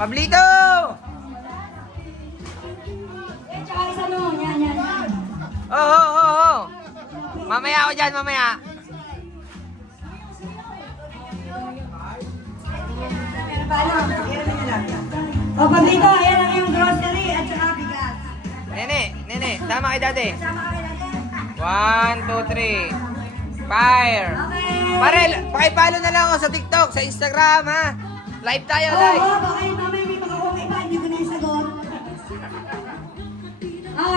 Pablito! Eh, tsaka isa mo. Yan. Oh. Mamaya ako dyan, mamaya. O, Pablito, ayan ang iyong grocery at saka bigas. Nene, tama kay dati. Kasama ka natin. 1, 2, 3. Fire! Okay. Pare, pakipalo na lang ako sa TikTok, sa Instagram, ha? Live tayo, live. Oo, baka yung mamaya may makakuha iba, hindi ko na yung sagot.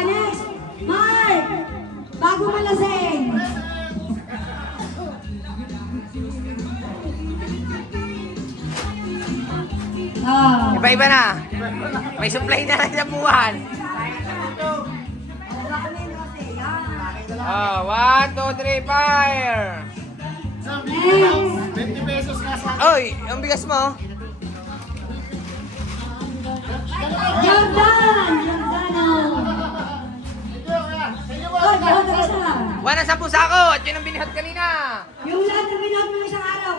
Next. Mark! Bago malasing. Iba-iba na. May supply na rin sa buwan. 1, 2, 3, fire! Next. 20 pesos nga sa Oy, ang bigas mo. Jordan! Oh, dalawa ka isa. 1 ang 10 sako at yun ang binihat kanina. Yung lahat na binag mo isang araw,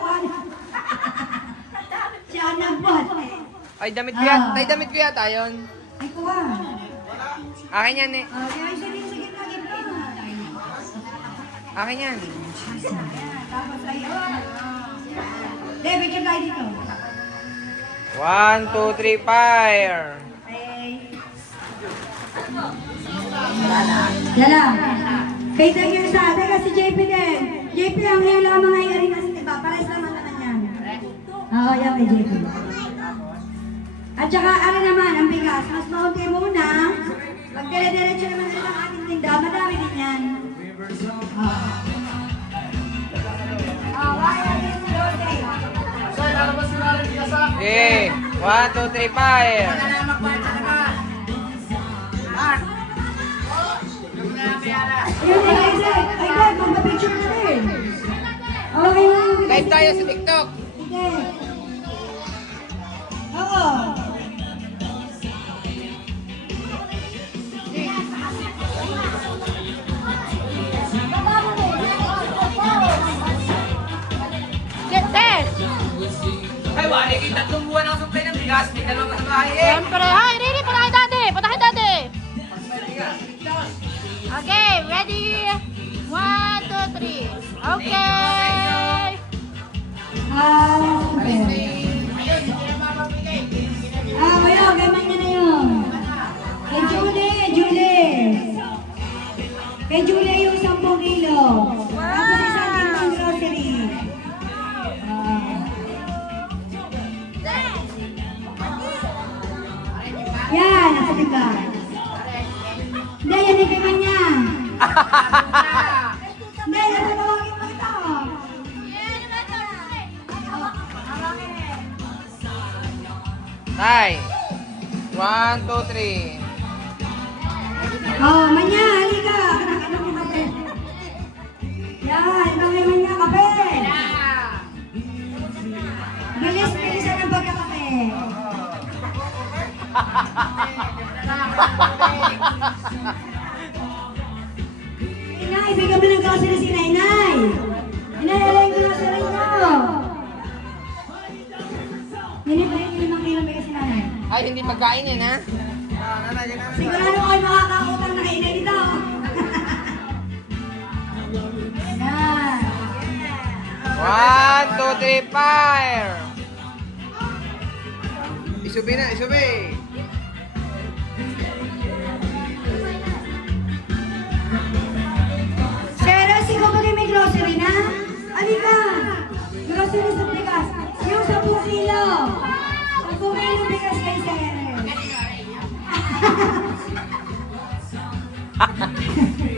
siya nagbuhat. Ay, damit ko yata. Tay, damit ko yata yun. Ay, kuha. Akin yan eh. Kaya sige, gitna. Akin yan. Tapos ayun. David, yung tayo dito. 1, 2, 3, fire! Lala. Kay thank you sa atin kasi JP din. JP ang ngayon lang mga iyarin kasi diba? Pares naman naman yan. Oo, yan kay JP. At saka ano naman, ang bigas. Mas maunti muna. Pag dire-diretso naman rin ang ating tinda, madami din yan. Sir, ano ba sila rin bigas sa? Okay. 1, 2, 3, fire! Ayun, ay Dad, magpa-picture na rin. Okay, Live tayo sa TikTok. sige. Oo. Ay, wala kayo 3 buwan ang supply ng bigas. May dalawang ka sa bahay eh. Siyempre, hi, Riri, patahin dati, Okay, ready? 1, 2, 3. Okay. Wala, gaman niya na yun. Kay Julie yung 10 kilo. Tapos isang tintang grocery. Yan, nasa diba? Hindi, yan yung gaman niya. Hindi, natatawagin mo ito. Tay. 1, 2, 3. Oh, Manya, halika. Ano mo kape? Yan, ito kay Manya, kape. Bilis-bilisan ang pagkakape. Inay, bigyan mo ng grocery si Nainay. Inay, alay yung grocery mo. Ninipahin yung 5 kilo bigas si Nanay. Ay, hindi pagkain yan, ha? Sigurado kayo makakautang na kainay dito. Yan. 1, 2, 3, fire! Isubi na, isubi! Pero ikaw ba may grocery na? Alika! Grocery sa bigas. Yung 10 kilo. 10 kilo bigas kay Sir.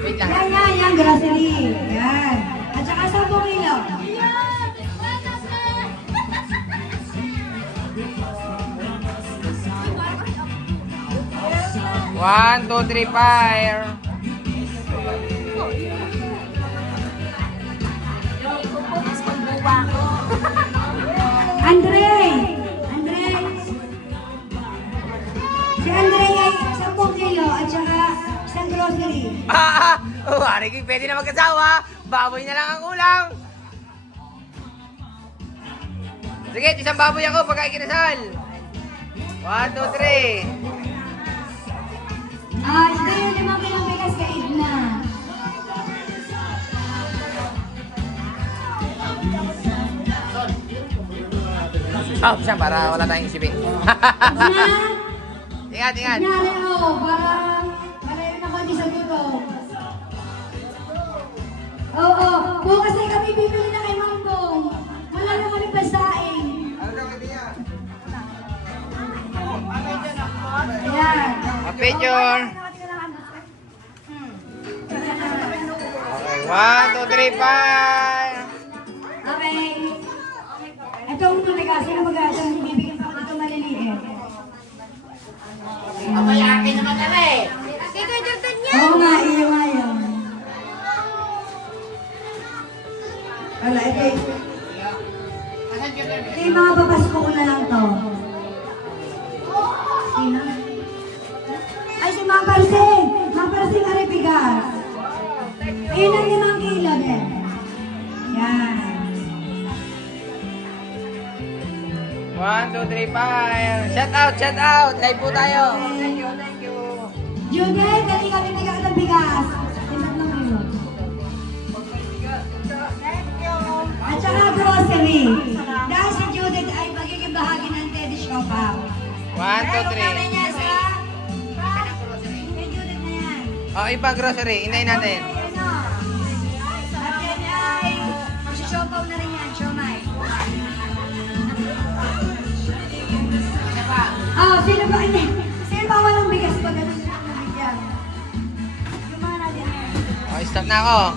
Wait lang. Yan, grocery. Yan. At saka 10 kilo. 1, 2, 3, fire! Andre! Si Andre ay 10 kilo at saka isang grocery. Oh, Ariki, pwede na mag-asawa. Baboy na lang ang kulang. Sige, isang baboy ako pagka ikinasal. 1, 2, 3. Ito yung 5 kilang bigas kay Idna. Oh, siya para wala tayong isipin. Idna! Ingat, ingat. Kunyari para malayo na konti sa gutom. Oo, bukas ay kami bibili na kay Mambong. Wala na kami pasaing. Ayan. A-picture. Okay, 1, 2, 3, 5. Okay. Itong malagas, yung magagas, bibigyan pa ito maliliit. Abay, akin naman na eh. Oo nga, iyo nga yun. Wala, ito yung mga papasko ko na lang to. Sino? Ay, si Mang Parsing! Mang Parsing Aripigas. Ayun ang 5 kilo din. Yan. 1, 2, 3, 5. Shout out, shout out. Live po tayo. Thank you, thank you. Judith, dali kami tigas ng bigas. 5 kilo. At saka grocery. Dahil si Judith ay magiging bahagi ng Teddy Shopaw. 1, 2, 3. Niya sa... Kay Judith na yan. Oh, iba grocery. Intayin natin. Ano? At yan ay... Magsisiopaw na rin yan, siomay. Sino ba? Hindi. Sino ba walang bigas pa ganun lang nabigyan? Yung mga natin. Oh, stop na ako.